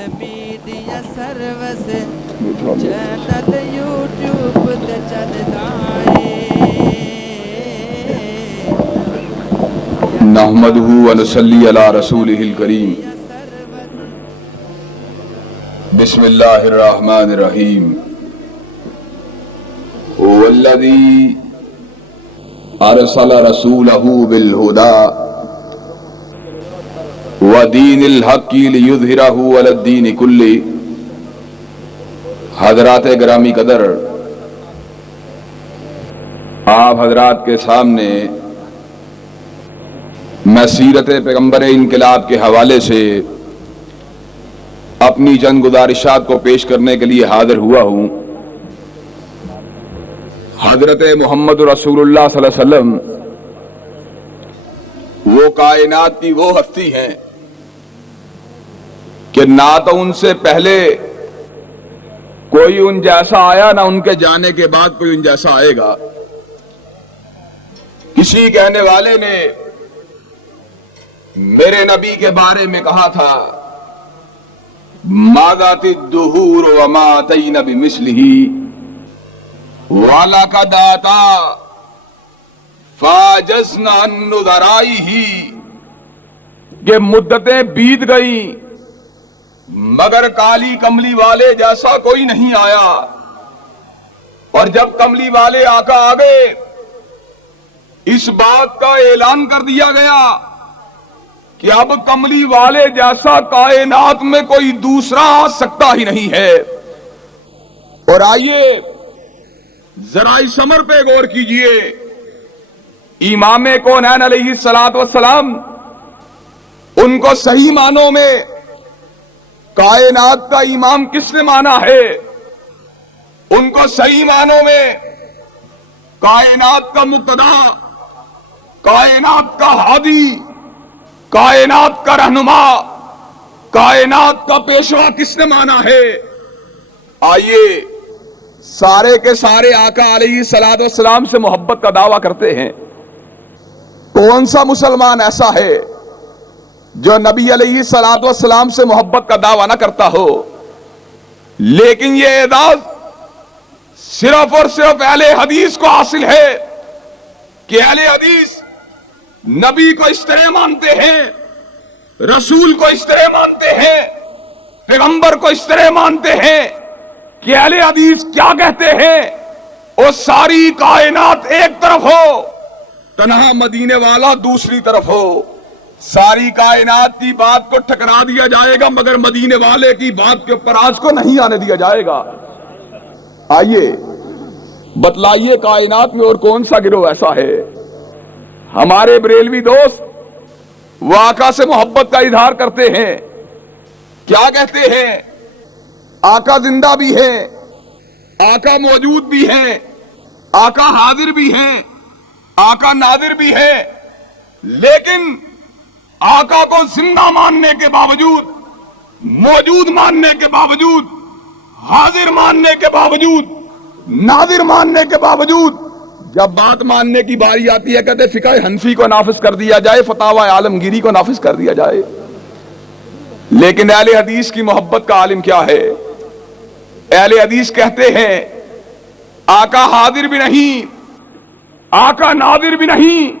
Media service channel YouTube تے چلدا اے نحمده ونصلی علی رسولہ الکریم بسم اللہ الرحمن الرحیم والذی ارسل رسولہ بالہدی ودین الحق لیظہرہ علی الدین کلہ۔ حضرات گرامی قدر، آپ حضرات کے سامنے میں سیرت پیغمبر انقلاب کے حوالے سے اپنی چند گزارشات کو پیش کرنے کے لیے حاضر ہوا ہوں۔ حضرت محمد رسول اللہ صلی اللہ علیہ وسلم وہ کائنات کی وہ ہستی ہیں کہ نہ تو ان سے پہلے کوئی ان جیسا آیا، نہ ان کے جانے کے بعد کوئی ان جیسا آئے گا۔ کسی کہنے والے نے میرے نبی کے بارے میں کہا تھا ماذات الدہور وما اتین بمثلہ وَلَقَدْ آتَا فَعَجَزْنَا عَن نُذَرَائِهِ کہ مدتیں بیت گئیں مگر کالی کملی والے جیسا کوئی نہیں آیا۔ اور جب کملی والے آقا آ گئے، اس بات کا اعلان کر دیا گیا کہ اب کملی والے جیسا کائنات میں کوئی دوسرا آ سکتا ہی نہیں ہے۔ اور آئیے ذرا اس امر پہ غور کیجئے، امام کونین علیہ الصلوۃ والسلام، ان کو صحیح معنوں میں کائنات کا امام کس نے مانا ہے؟ ان کو صحیح معنوں میں کائنات کا مقتدا، کائنات کا ہادی، کائنات کا رہنما، کائنات کا پیشوا کس نے مانا ہے؟ آئیے سارے کے سارے آقا علیہ الصلوۃ والسلام سے محبت کا دعویٰ کرتے ہیں۔ کون سا مسلمان ایسا ہے جو نبی علیہ الصلوۃ والسلام سے محبت کا دعویٰ نہ کرتا ہو؟ لیکن یہ اعزاز صرف اور صرف اہل حدیث کو حاصل ہے کہ اہل حدیث نبی کو اس طرح مانتے ہیں، رسول کو اس طرح مانتے ہیں، پیغمبر کو اس طرح مانتے ہیں کہ اہل حدیث کیا کہتے ہیں، اور ساری کائنات ایک طرف ہو، تنہا مدینے والا دوسری طرف ہو۔ ساری کائنات کی بات کو ٹھکرا دیا جائے گا مگر مدینے والے کی بات کے اوپر آج کو نہیں آنے دیا جائے گا۔ آئیے بتلائیے کائنات میں اور کون سا گروہ ایسا ہے؟ ہمارے بریلوی دوست وہ آقا سے محبت کا اظہار کرتے ہیں، کیا کہتے ہیں؟ آقا زندہ بھی ہے، آقا موجود بھی ہے، آقا حاضر بھی ہے، آقا ناظر بھی ہے، لیکن آقا کو زندہ ماننے کے باوجود، موجود ماننے کے باوجود، حاضر ماننے کے باوجود، ناظر ماننے کے باوجود، جب بات ماننے کی باری آتی ہے کہتے فقہ حنفی کو نافذ کر دیا جائے، فتاوی عالمگیری کو نافذ کر دیا جائے۔ لیکن اہل حدیث کی محبت کا عالم کیا ہے؟ اہل حدیث کہتے ہیں آقا حاضر بھی نہیں، آقا ناظر بھی نہیں،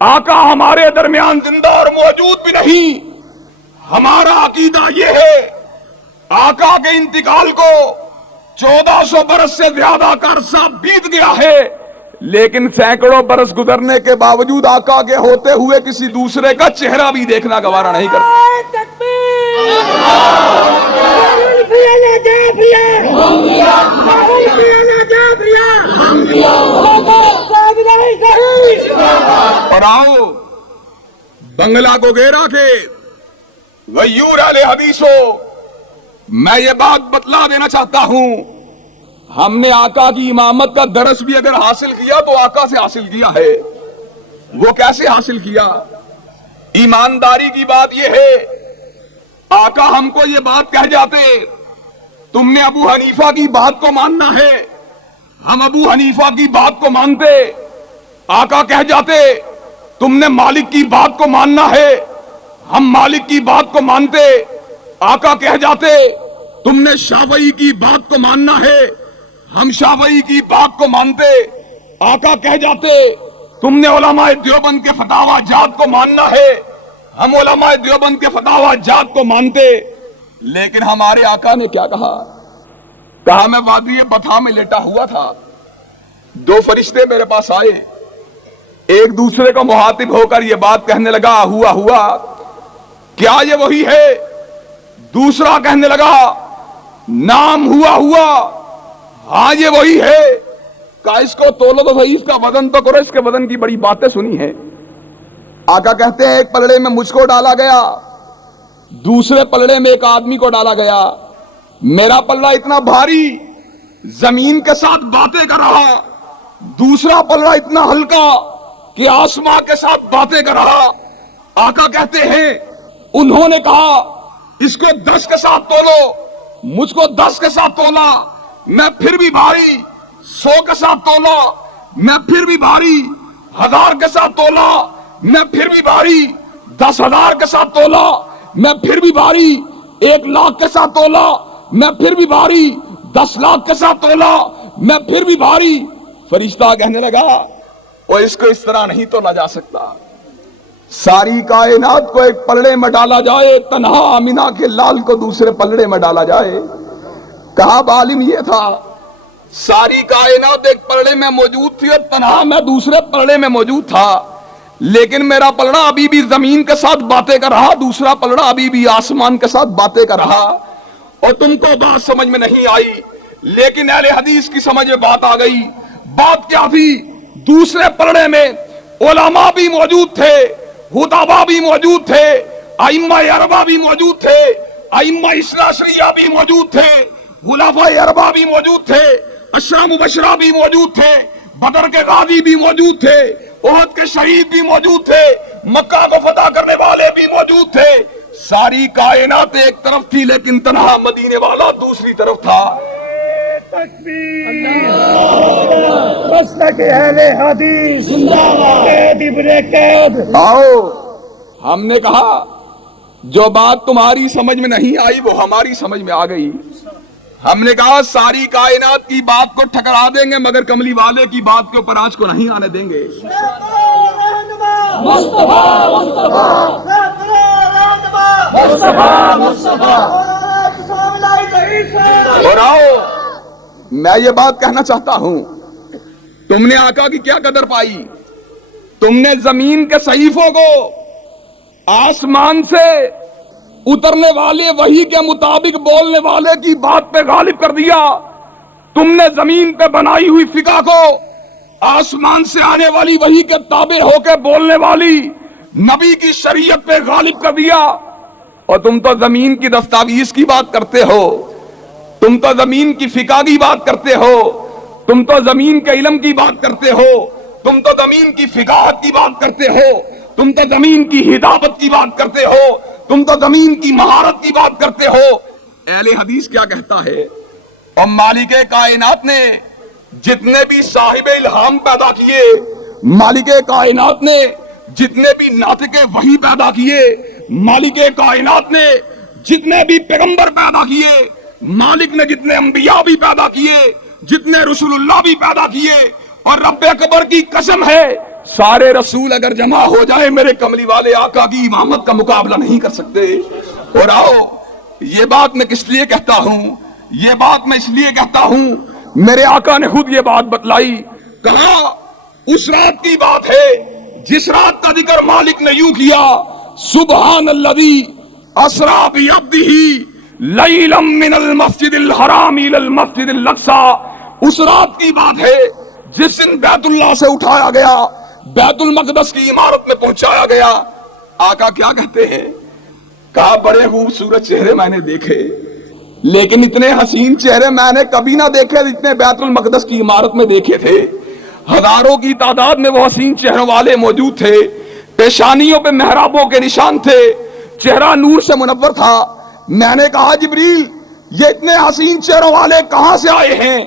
آقا ہمارے درمیان زندہ اور موجود بھی نہیں۔ ہمارا عقیدہ یہ ہے آقا کے انتقال کو 1400 برس سے زیادہ کا عرصہ بیت گیا ہے، لیکن سینکڑوں برس گزرنے کے باوجود آقا کے ہوتے ہوئے کسی دوسرے کا چہرہ بھی دیکھنا گوارا نہیں کرتا۔ اور آؤ بنگلہ کو گھیرا کے غیور اہل حدیثوں، میں یہ بات بتلا دینا چاہتا ہوں، ہم نے آقا کی امامت کا درس بھی اگر حاصل کیا تو آقا سے حاصل کیا ہے۔ وہ کیسے حاصل کیا؟ ایمانداری کی بات یہ ہے، آقا ہم کو یہ بات کہہ جاتے تم نے ابو حنیفہ کی بات کو ماننا ہے، ہم ابو حنیفہ کی بات کو مانتے۔ آقا کہہ جاتے تم نے مالک کی بات کو ماننا ہے، ہم مالک کی بات کو مانتے۔ آقا کہہ جاتے تم نے شافعی کی بات کو ماننا ہے، ہم شافعی کی بات کو مانتے۔ آقا کہہ جاتے تم نے علماء دیوبند کے فتاوی جات کو ماننا ہے، ہم علماء دیوبند کے فتاوی جات کو مانتے۔ لیکن ہمارے آقا نے کیا کہا؟ کہا میں وادی بطحا میں لیٹا ہوا تھا، دو فرشتے میرے پاس آئے، ایک دوسرے کو مخاطب ہو کر یہ بات کہنے لگا ہوا کیا یہ وہی ہے؟ دوسرا کہنے لگا نام ہوا ہاں یہ وہی ہے۔ کہا اس کو تولو تو صحیح، اس کا وزن تو کرو، اس کے وزن کی بڑی باتیں سنی ہیں۔ آقا کہتے ہیں ایک پلڑے میں مجھ کو ڈالا گیا، دوسرے پلڑے میں ایک آدمی کو ڈالا گیا۔ میرا پلڑا اتنا بھاری زمین کے ساتھ باتیں کر رہا، دوسرا پلڑا اتنا ہلکا کہ آسمان کے ساتھ باتیں کر رہا۔ آقا کہتے ہیں انہوں نے کہا اس کو 10 کے ساتھ تولو، مجھ کو 10 کے ساتھ تولا، میں پھر بھی بھاری۔ 100 کے ساتھ تولا، میں پھر بھی بھاری۔ 1000 کے ساتھ تولا، میں پھر بھی بھاری۔ 10,000 کے ساتھ تولا، میں پھر بھی بھاری۔ 1,00,000 کے ساتھ تولا، میں پھر بھی بھاری۔ 10 لاکھ کے ساتھ تولا، میں پھر بھی بھاری۔ فرشتہ کہنے لگا وہ اس کو اس طرح نہیں تولا جا سکتا، ساری کائنات کو ایک پلڑے میں ڈالا جائے، تنہا آمینہ کے لال کو دوسرے پلڑے میں ڈالا جائے۔ کہا عالم یہ تھا ساری کائنات ایک پلڑے میں موجود تھی اور تنہا میں دوسرے پلڑے میں موجود تھا، لیکن میرا پلڑا ابھی بھی زمین کے ساتھ باتیں کر رہا، دوسرا پلڑا ابھی بھی آسمان کے ساتھ باتیں کر رہا۔ اور تم کو بات سمجھ میں نہیں آئی، لیکن اہل حدیث کی سمجھ میں بات آ گئی۔ بات کیا تھی؟ دوسرے پلڑے میں علماء بھی موجود تھے، خطباء بھی موجود تھے، ائمہ اربعہ بھی موجود تھے، ائمہ اثنا عشریہ بھی موجود تھے، خلفائے اربعہ بھی موجود تھے، عشرہ مبشرہ بھی موجود تھے، بدر کے غازی بھی موجود تھے، احد کے شہید بھی موجود تھے، مکہ کو فتح کرنے والے بھی موجود تھے۔ ساری کائنات ایک طرف تھی لیکن تنہا مدینے والا دوسری طرف تھا۔ آؤ، ہم نے کہا جو بات تمہاری سمجھ میں نہیں آئی وہ ہماری سمجھ میں آ گئی۔ ہم نے کہا ساری کائنات کی بات کو ٹھکرا دیں گے مگر کملی والے کی بات کے اوپر آج کو نہیں آنے دیں گے۔ اور آؤ، میں یہ بات کہنا چاہتا ہوں، تم نے آقا کی کیا قدر پائی؟ تم نے زمین کے صحیفوں کو آسمان سے اترنے والے وحی کے مطابق بولنے والے کی بات پہ غالب کر دیا۔ تم نے زمین پہ بنائی ہوئی فقہ کو آسمان سے آنے والی وحی کے تابع ہو کے بولنے والی نبی کی شریعت پہ غالب کر دیا۔ اور تم تو زمین کی دستاویز کی بات کرتے ہو، تم تو زمین کی فقہ کی بات کرتے ہو، تم تو زمین کے علم کی بات کرتے ہو، تم تو زمین کی فقاہت کی بات کرتے ہو، تم تو زمین کی ہدایت کی بات کرتے ہو، تم تو زمین کی مہارت کی بات کرتے ہو۔ اہل حدیث کیا کہتا ہے؟ اور مالک کائنات نے جتنے بھی صاحب الہام پیدا کیے، مالک کائنات نے جتنے بھی ناطق وحی پیدا کیے، مالک کائنات نے جتنے بھی پیغمبر پیدا کیے، مالک نے جتنے انبیاء بھی پیدا کیے، جتنے رسول اللہ بھی پیدا کیے، اور رب اکبر کی قسم ہے سارے رسول اگر جمع ہو جائے میرے کملی والے آقا کی امامت کا مقابلہ نہیں کر سکتے۔ اور آؤ، یہ بات میں کس لیے کہتا ہوں؟ یہ بات میں اس لیے کہتا ہوں، میرے آقا نے خود یہ بات بتلائی، کہا اس رات کی بات ہے جس رات کا ذکر مالک نے یوں کیا، سبحان الذی اسری بعبدہ لیلا من المسجد الحرام الی المسجد الاقصی۔ اس رات کی بات ہے جس دن بیت اللہ سے اٹھایا گیا، بیت المقدس کی عمارت میں پہنچایا گیا۔ آقا کیا کہتے ہیں؟ کہا بڑے خوبصورت چہرے میں نے دیکھے، لیکن اتنے حسین چہرے میں نے کبھی نہ دیکھے جتنے بیت المقدس کی عمارت میں دیکھے تھے۔ ہزاروں کی تعداد میں وہ حسین چہروں والے موجود تھے، پیشانیوں پہ محرابوں کے نشان تھے، چہرہ نور سے منور تھا۔ میں نے کہا جبریل یہ اتنے حسین چہروں والے کہاں سے آئے ہیں؟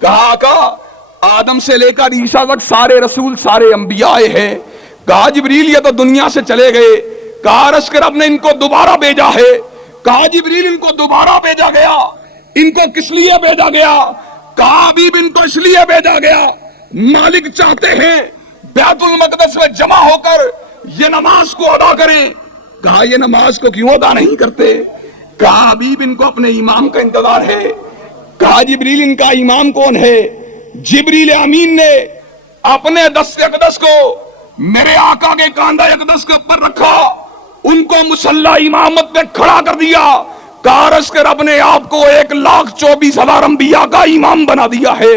کہا آقا آدم سے لے کر عیسیٰ تک سارے رسول سارے انبیاء آئے ہیں۔ کہا جبریل یہ تو دنیا سے چلے گئے۔ کہا عرش کے رب نے ان کو دوبارہ بھیجا ہے۔ کہا جبریل ان کو دوبارہ بھیجا گیا. ان کو کس لیے بھیجا گیا؟ کہا حبیب ان کو اس لیے بھیجا گیا مالک چاہتے ہیں بیت المقدس میں جمع ہو کر یہ نماز کو ادا کریں. کہا یہ نماز کو کیوں ادا نہیں کرتے؟ کہا حبیب ان کو اپنے امام کا انتظار ہے. کہا جبریل ان کا امام کون ہے؟ جبریل امین نے اپنے دست اقدس کو میرے آقا کے کاندھا اقدس کے اوپر رکھا، ان کو مصلی امامت میں کھڑا کر دیا. کارس کے رب نے آپ کو 1,24,000 انبیاء کا امام بنا دیا ہے.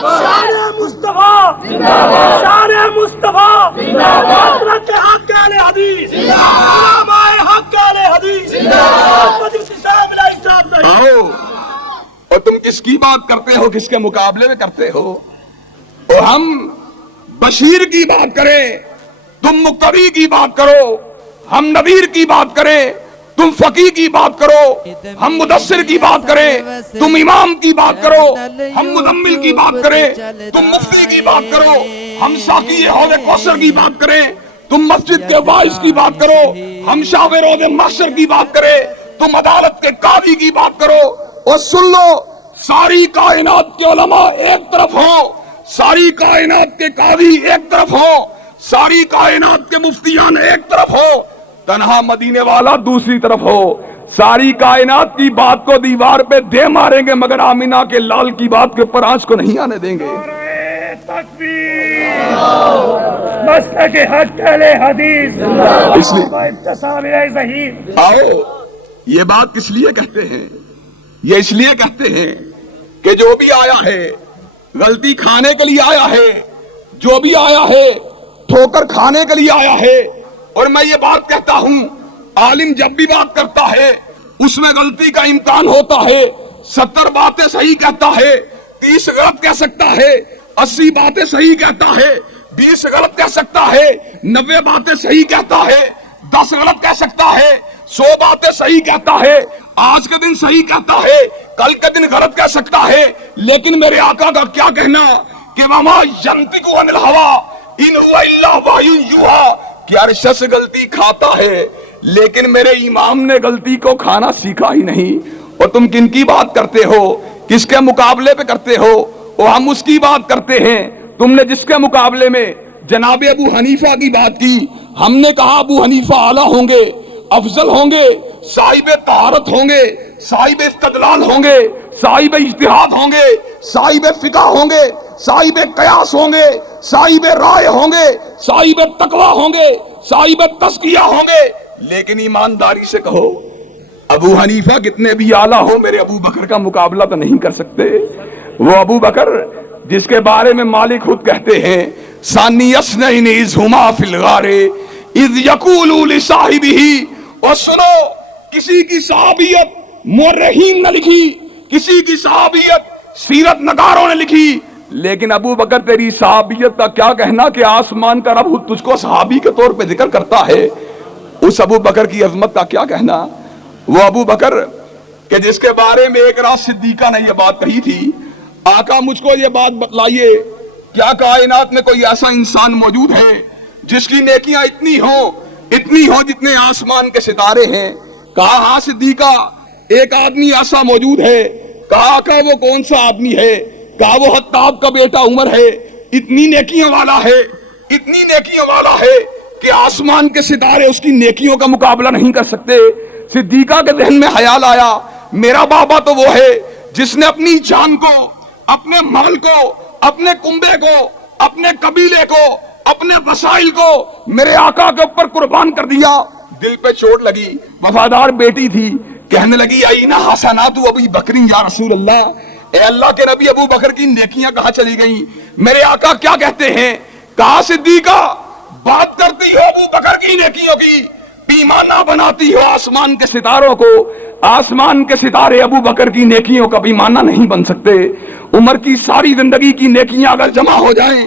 شان مصطفیٰ شان مصطفیٰ حضرت حق اہل حدیث علماء حق اہل حدیث محمد انتشام علیہ السلام. آؤ اور تم کس کی بات کرتے ہو؟ کس کے مقابلے میں کرتے ہو؟ اور ہم بشیر کی بات کریں تم مقتدی کی بات کرو، ہم نذیر کی بات کریں تم فقی کی بات کرو، ہم مدثر کی بات کریں تم امام کی بات کرو، ہم مزمل کی بات کریں تم مفتی کی بات کرو، ہم ساقی حوض کوثر کی بات کریں تم مسجد کے واعظ کی بات کرو، ہم شاہ روض محشر کی بات کریں تم عدالت کے قاضی کی بات کرو. اور سن لو، ساری کائنات کے علماء ایک طرف ہو، ساری کائنات کے قاضی ایک طرف ہو، ساری کائنات کے مفتیان ایک طرف ہو، تنہا مدینے والا دوسری طرف ہو. ساری کائنات کی بات کو دیوار پہ دے ماریں گے مگر آمینہ کے لال کی بات کے اوپر آنچ کو نہیں آنے دیں گے. مسلک حق اہل حدیث اس لیے انتشام علیہ ظہیر. آؤ یہ بات کس لیے کہتے ہیں؟ یہ اس لیے کہتے ہیں کہ جو بھی آیا ہے غلطی کھانے کے لیے آیا ہے، جو بھی آیا ہے ٹھوکر کھانے کے لیے آیا ہے. اور میں یہ بات کہتا ہوں عالم جب بھی بات کرتا ہے اس میں غلطی کا امکان ہوتا ہے. 70 باتیں صحیح کہتا ہے، 30 غلط کہہ سکتا ہے، 80 باتیں صحیح کہتا ہے، 20 غلط کہہ سکتا ہے، 90 باتیں صحیح کہتا ہے، 10 غلط کہہ سکتا ہے، 100 باتیں صحیح کہتا ہے. آج کے دن صحیح کہتا ہے، کل کے دن غلط کہہ سکتا ہے. لیکن میرے آقا کا کیا کہنا کہ وما ینطق عن الہوی ان هو الا وحی یوحی، کہ ہر شخص غلطی کھاتا ہے لیکن میرے امام نے غلطی کو کھانا سیکھا ہی نہیں. اور تم کن کی بات کرتے ہو؟ کس کے مقابلے پہ کرتے ہو؟ اور ہم اس کی بات کرتے ہیں. تم نے جس کے مقابلے میں جناب ابو حنیفہ کی بات کی، ہم نے کہا ابو حنیفہ اعلیٰ ہوں گے، افضل ہوں گے، صاحب طہارت ہوں گے، صاحب استدلال ہوں گے، صاحب اجتہاد ہوں گے، صاحب فقہ ہوں گے، صاحب قیاس ہوں گے، صاحب رائے ہوں گے، صاحب تقوی ہوں گے، صاحب تزکیہ ہوں گے. لیکن ایمانداری سے کہو ابو حنیفہ کتنے بھی اعلیٰ ہو میرے ابو بکر کا مقابلہ تو نہیں کر سکتے. وہ ابو بکر جس کے بارے میں مالک خود کہتے ہیں ثانی اثنین اذ ہما فی الغار اذ یقول لصاحبہ. اور سنو، کسی کی صحابیت مورخین نے لکھی، کسی کی صحابیت سیرت نگاروں نے لکھی، لیکن ابو بکر تیری صحابیت کا کیا کہنا کہ آسمان کا رب تجھ کو صحابی کے طور پہ ذکر کرتا ہے. اس ابو بکر کی عظمت کا کیا کہنا. وہ ابو بکر کہ جس کے بارے میں ایک رات صدیقہ نے یہ بات کہی تھی، آقا مجھ کو یہ بات بتلائیے کیا کائنات میں کوئی ایسا انسان موجود ہے جس کی نیکیاں اتنی ہوں جتنے آسمان کے ستارے ہیں. کہا ہاں صدیقہ ایک آدمی ایسا موجود ہے. کہا آقا وہ کون سا آدمی ہے؟ کہا وہ خطاب کا بیٹا عمر ہے، اتنی نیکیوں والا ہے، اتنی نیکیوں والا ہے کہ آسمان کے ستارے اس کی نیکیوں کا مقابلہ نہیں کر سکتے. صدیقہ کے ذہن میں خیال آیا میرا بابا تو وہ ہے جس نے اپنی جان کو، اپنے مال کو، اپنے کنبے کو، اپنے قبیلے کو، اپنے وسائل کو میرے آقا کے اوپر قربان کر دیا. دل پہ چوٹ لگی، وفادار بیٹی تھی، کہنے لگی اینا حسنات ابی بکر یا رسول اللہ، اے اللہ کے نبی ابو بکر کی نیکیاں کہاں چلی گئیں؟ میرے آقا کیا کہتے ہیں؟ کہا صدیقہ بات کرتی ہو ابو بکر کی نیکیوں کی، پیمانہ بناتی ہو آسمان کے ستاروں کو. آسمان کے ستارے ابو بکر کی نیکیوں کا پیمانہ نہیں بن سکتے. عمر کی ساری زندگی کی نیکیاں اگر جمع ہو جائیں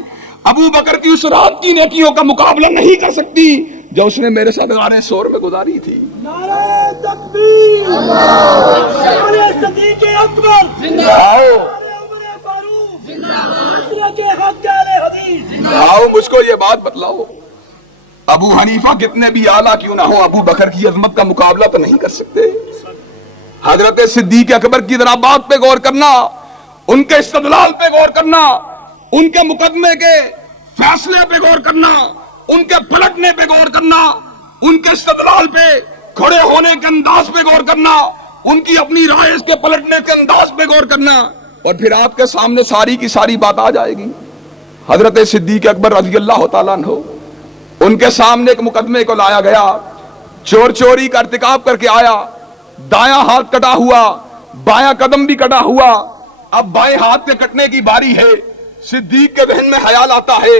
ابو بکر کی اس رات کی نیکیوں کا مقابلہ نہیں کر سکتی جو اس نے میرے ساتھ غارِ ثور میں گزاری تھی. نعرہ تکبیر، نعرہ صدیق اکبر، آؤ عمر فاروق، مسلک حق اہل حدیث. آؤ مجھ کو یہ بات بتلاؤ ابو حنیفہ کتنے بھی اعلیٰ کیوں نہ ہو ابو بکر کی عظمت کا مقابلہ تو نہیں کر سکتے. حضرت صدیق اکبر کی ذرا بات پہ غور کرنا, ان کے استدلال پہ غور کرنا, ان کے مقدمے کے فیصلے پہ غور کرنا, ان کے پلٹنے پہ غور کرنا, ان کے استدلال پہ کھڑے ہونے کے انداز پہ غور کرنا, ان کی اپنی رائے کے پلٹنے کے انداز پہ غور کرنا, اور پھر آپ کے سامنے ساری کی ساری بات آ جائے گی. حضرت صدیق اکبر رضی اللہ تعالیٰ عنہ, ان کے سامنے ایک مقدمے کو لایا گیا, چور چوری کا ارتکاب کر کے آیا, دایاں ہاتھ کٹا ہوا, بایاں قدم بھی کٹا ہوا, اب بائیں ہاتھ کے کٹنے کی باری ہے. صدیق کے ذہن میں خیال آتا ہے,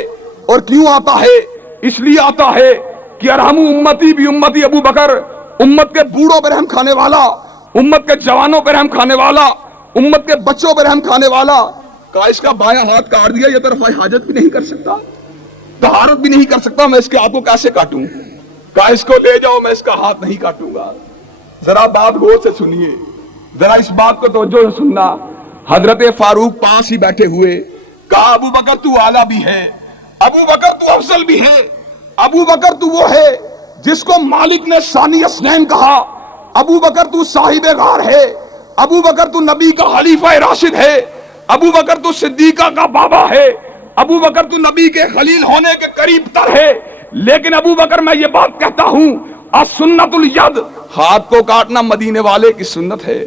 اور کیوں آتا ہے؟ اس لیے آتا ہے کہ ارحم امتی بھی امتی ابو بکر, امت کے بوڑھوں پر رحم کھانے والا, امت کے جوانوں پر رحم کھانے والا, امت کے بچوں پر رحم کھانے والا. کہا اس کا بایاں ہاتھ کاٹ دیا, یہ طرف حاجت بھی نہیں کر سکتا, طہارت بھی نہیں کر سکتا, میں اس کے ہاتھ کو کیسے کاٹوں؟ کہا اس کو لے جاؤ, میں اس کا ہاتھ نہیں کاٹوں گا. ذرا بات غور سے سنیے, ذرا اس بات کو توجہ سے سننا. حضرت فاروق پاس ہی بیٹھے ہوئے, کہا ابو بکر تو اعلیٰ بھی ہے, ابو بکر تو افضل بھی ہے, ابو بکر تو وہ ہے جس کو مالک نے ثانی اسنین کہا, ابو بکر تو صاحب غار ہے, ابو بکر تو نبی کا خلیفہ راشد ہے, ابو بکر تو صدیقہ کا بابا ہے, ابو بکر تو نبی کے خلیل ہونے کے قریب تر ہے. لیکن ابو بکر میں یہ بات کہتا ہوں, السنت الید, ہاتھ کو کاٹنا مدینے والے کی سنت ہے,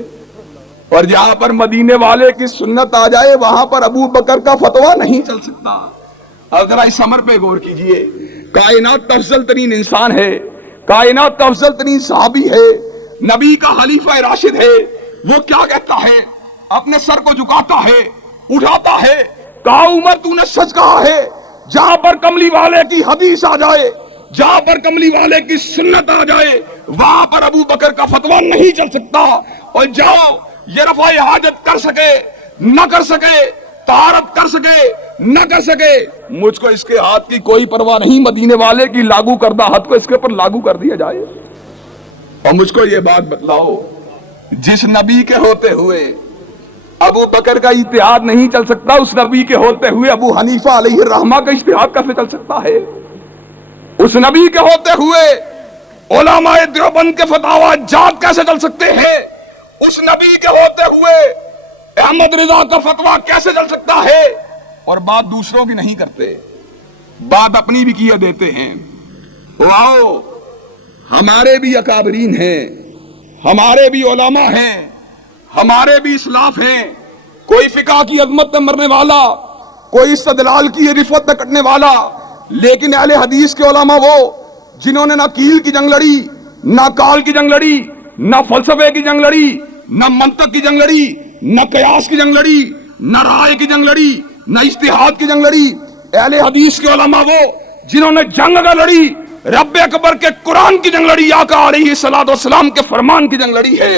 اور جہاں پر مدینے والے کی سنت آ جائے وہاں پر ابو بکر کا فتویٰ نہیں چل سکتا. اب ذرا اس امر پہ غور کیجئے. کائنات کا افضل ترین انسان ہے, کائنات کا افضل ترین صحابی ہے, نبی کا خلیفہ راشد ہے, وہ کیا کہتا ہے؟ اپنے سر کو جھکاتا ہے, اٹھاتا ہے, کہا عمر تو نے سچ کہا ہے, جہاں پر کملی والے کی حدیث آ جائے, جہاں پر کملی والے کی سنت آ جائے وہاں پر ابو بکر کا فتویٰ نہیں چل سکتا. اور جاؤ یہ رفع حاجت کر سکے نہ کر سکے, طہارت کر سکے نہ کر سکے, مجھ کو اس کے ہاتھ کی کوئی پرواہ نہیں, مدینے والے کی لاگو کردہ حد کو اس کے اوپر لاگو کر دیا جائے. اور مجھ کو یہ بات بتلاؤ, جس نبی کے ہوتے ہوئے ابو بکر کا اجتہاد نہیں چل سکتا, اس نبی کے ہوتے ہوئے ابو حنیفہ علیہ الرحمہ کا اجتہاد کیسے چل سکتا ہے؟ اس نبی کے ہوتے ہوئے علماء دیوبند کے فتاوی جات کیسے چل سکتے ہیں؟ اس نبی کے ہوتے ہوئے احمد رضا کا فتویٰ کیسے چل سکتا ہے؟ اور بات دوسروں کی نہیں کرتے, بات اپنی بھی کیے دیتے ہیں. واؤ, ہمارے بھی اکابرین ہیں, ہمارے بھی علماء ہیں, ہمارے بھی اسلاف ہیں, کوئی فقہ کی عظمت میں مرنے والا, کوئی استدلال کی رفت میں کٹنے والا, لیکن اہل حدیث کے علماء وہ جنہوں نے نہ کیل کی جنگ لڑی, نہ کال کی جنگ لڑی, نہ فلسفے کی جنگ لڑی, نہ منطق کی جنگ لڑی, نہ قیاس کی جنگ لڑی, نہ رائے کی جنگ لڑی, نہ اجتہاد کی جنگ لڑی. اہل حدیث کے علماء وہ جنہوں نے جنگ اگر لڑی رب اکبر کے قرآن کی جنگ لڑی, آقا علیہ الصلوۃ والسلام کے فرمان کی جنگ لڑی ہے.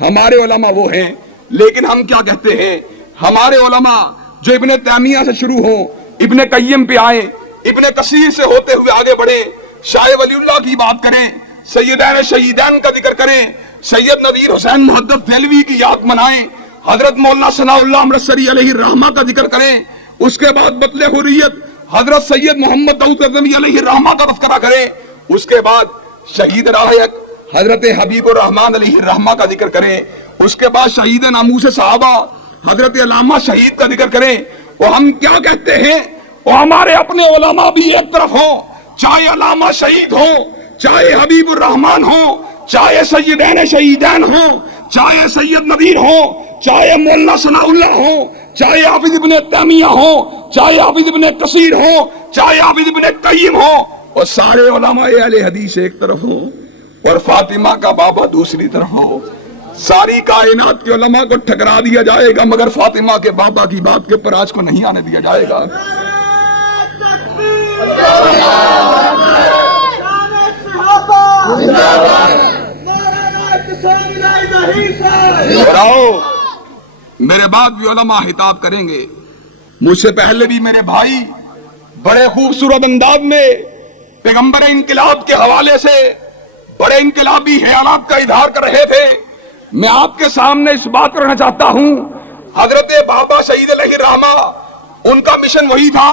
ہمارے علماء وہ ہیں, لیکن ہم کیا کہتے ہیں؟ ہمارے علماء جو ابن تیمیہ سے شروع ہوں, ابن قیم پہ آئیں, ابن کثیر سے ہوتے ہوئے آگے بڑھیں, شاہ ولی اللہ کی بات کریں, سیدین شہیدین کا ذکر کریں, سید نذیر حسین محدث دہلوی کی یاد منائیں, حضرت مولانا ثناء اللہ امرتسری علیہ الرحمہ کا ذکر کریں, اس کے بعد بطل حریت حضرت سید محمد داؤد غزنوی علیہ الرحمہ کا تذکرہ کریں, اس کے بعد شہید راہیک حضرت حبیب الرحمن علیہ الرحمہ کا ذکر کریں, اس کے بعد شہید ناموس صحابہ حضرت علامہ شہید کا ذکر کریں. اور ہم کیا کہتے ہیں؟ اور ہمارے اپنے علماء بھی ایک طرف ہوں, چاہے علامہ شہید ہوں, چاہے حبیب الرحمن ہوں, چاہے سیدین شہیدین ہوں, چاہے سید نذیر ہوں, چاہے مولانا ثناء اللہ ہوں, چاہے حافظ ابن تیمیہ ہوں, چاہے حافظ ابن کثیر ہوں, چاہے حافظ ابن قیم ہوں, اور سارے علماء اہل حدیث ایک طرف ہوں اور فاطمہ کا بابا دوسری طرف ہو. ساری کائنات کے علماء کو ٹھکرا دیا جائے گا, مگر فاطمہ کے بابا کی بات کے اوپر آج کو نہیں آنے دیا جائے گا. اور آؤ, میرے بعد بھی علماء خطاب کریں گے, مجھ سے پہلے بھی میرے بھائی بڑے خوبصورت انداز میں پیغمبر انقلاب کے حوالے سے بڑے انقلابی خیالات کا اظہار کر رہے تھے. میں آپ کے سامنے اس بات کو رہنا چاہتا ہوں, حضرت بابا شہید علیہ الرحمہ ان کا مشن وہی تھا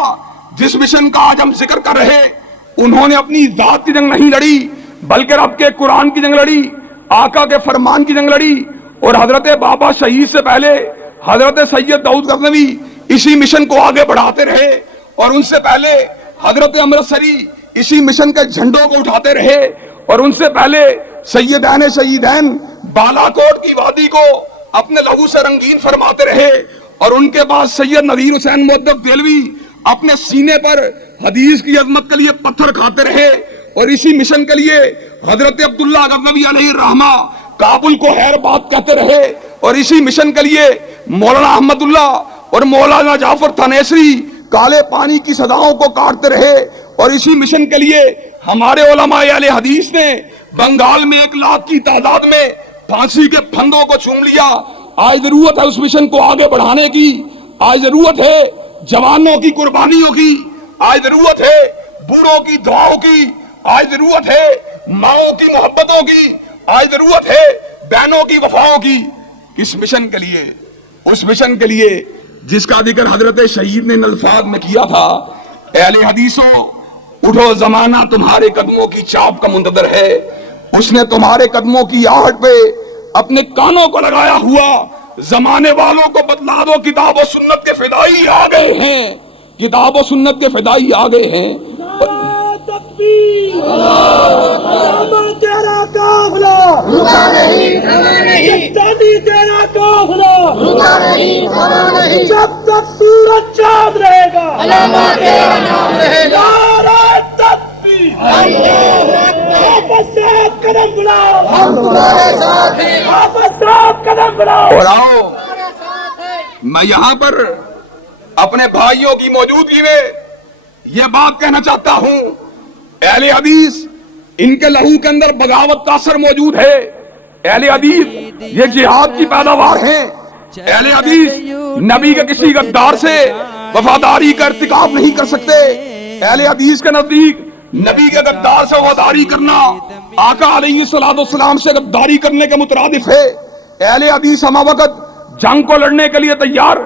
جس مشن کا آج ہم ذکر کر رہے. انہوں نے اپنی ذات کی جنگ نہیں لڑی بلکہ رب کے قرآن کی جنگ لڑی، آقا کے فرمان کی جنگ لڑی، اور حضرت بابا شہید سے پہلے حضرت سید داؤد غزنوی اسی مشن کو آگے بڑھاتے رہے، اور ان سے پہلے حضرت امرتسری اسی مشن کے جھنڈوں کو اٹھاتے رہے، اور ان سے پہلے سیدین شہیدین بالا کوٹ کی وادی کو اپنے لہو سے رنگین فرماتے رہے، اور ان کے بعد سید نذیر حسین مؤدب دہلوی اپنے سینے پر حدیث کی عظمت کے لیے پتھر کھاتے رہے، اور اسی مشن کے لیے حضرت عبداللہ غزنوی علیہ الرحمہ کابل کو حیرباد کہتے رہے، اور اسی مشن کے لیے مولانا احمد اللہ اور مولانا جعفر تھانیسری کالے پانی کی صداؤں کو کاٹتے رہے، اور اسی مشن کے لیے ہمارے علماء اہل حدیث نے بنگال میں 1 لاکھ کی تعداد میں پھانسی کے پھندوں کو چوم لیا۔ آج ضرورت ہے اس مشن کو آگے بڑھانے کی، آج ضرورت ہے جوانوں کی قربانیوں کی، آج ضرورت ہے بوڑھوں کی دعاؤں کی، آج ضرورت ہے ماؤں کی محبتوں کی، آج ضرورت ہے بہنوں کی وفاؤں کی۔ اس مشن کے لیے، اس مشن کے لیے جس کا ذکر حضرت شہید نے ان الفاظ میں کیا تھا، اہل حدیثوں اٹھو زمانہ تمہارے قدموں کی چاپ کا منتظر ہے، اس نے تمہارے قدموں کی آہٹ پہ اپنے کانوں کو لگایا ہوا، زمانے والوں کو بتلا دو کتاب و سنت کے فدائی آ گئے ہیں، کتاب و سنت کے فدائی آ گئے ہیں۔ تکبیر، تیرا قافلہ رکا نہیں تھما نہیں، تیرا قافلہ رکا نہیں تھما نہیں، جب تک سورج چاند رہے گا علامہ تیرا نام رہے گا۔ نعرہ تکبیر، آپس سے قدم بلاؤ، ہم تمہارے ساتھ ہیں، آپس سے قدم بلاؤ۔ اور آؤ میں یہاں پر اپنے بھائیوں کی موجودگی میں یہ بات کہنا چاہتا ہوں، اہل حدیث ان کے لہو کے اندر بغاوت کا اثر موجود ہے، اہل حدیث یہ جہاد کی پیداوار ہیں، اہل حدیث نبی کے کسی غدار سے وفاداری کا ارتکاب نہیں کر سکتے، اہل حدیث کے نزدیک نبی کے غدار سے وفاداری کرنا آقا علیہ الصلوۃ والسلام سے غداری کرنے کے مترادف ہے۔ اہل حدیث ہمہ وقت جنگ کو لڑنے کے لیے تیار،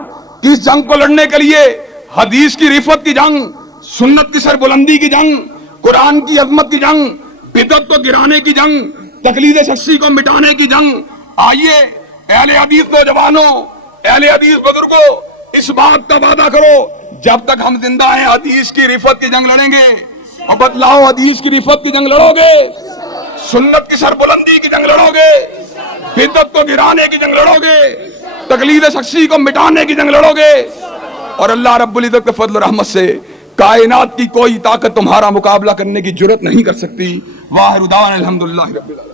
کس جنگ کو لڑنے کے لیے؟ حدیث کی رفت کی جنگ، سنت کی سربلندی کی جنگ، قرآن کی عظمت کی جنگ، بدعت کو گرانے کی جنگ، تقلید شخصی کو مٹانے کی جنگ۔ آئیے اہل حدیث نوجوانوں، اہل حدیث بزرگوں، اس بات کا وعدہ کرو جب تک ہم زندہ ہیں حدیث کی رفت کی جنگ لڑیں گے، اور بتلاؤ حدیث کی رفت کی جنگ لڑو گے، سنت کی سربلندی کی جنگ لڑو گے، بدعت کو گرانے کی جنگ لڑو گے، تقلید شخصی کو مٹانے کی جنگ لڑو گے، اور اللہ رب العزت کے فضل و رحمت سے کائنات کی کوئی طاقت تمہارا مقابلہ کرنے کی جرت نہیں کر سکتی۔ واخر دعوانا الحمدللہ رب العالمین۔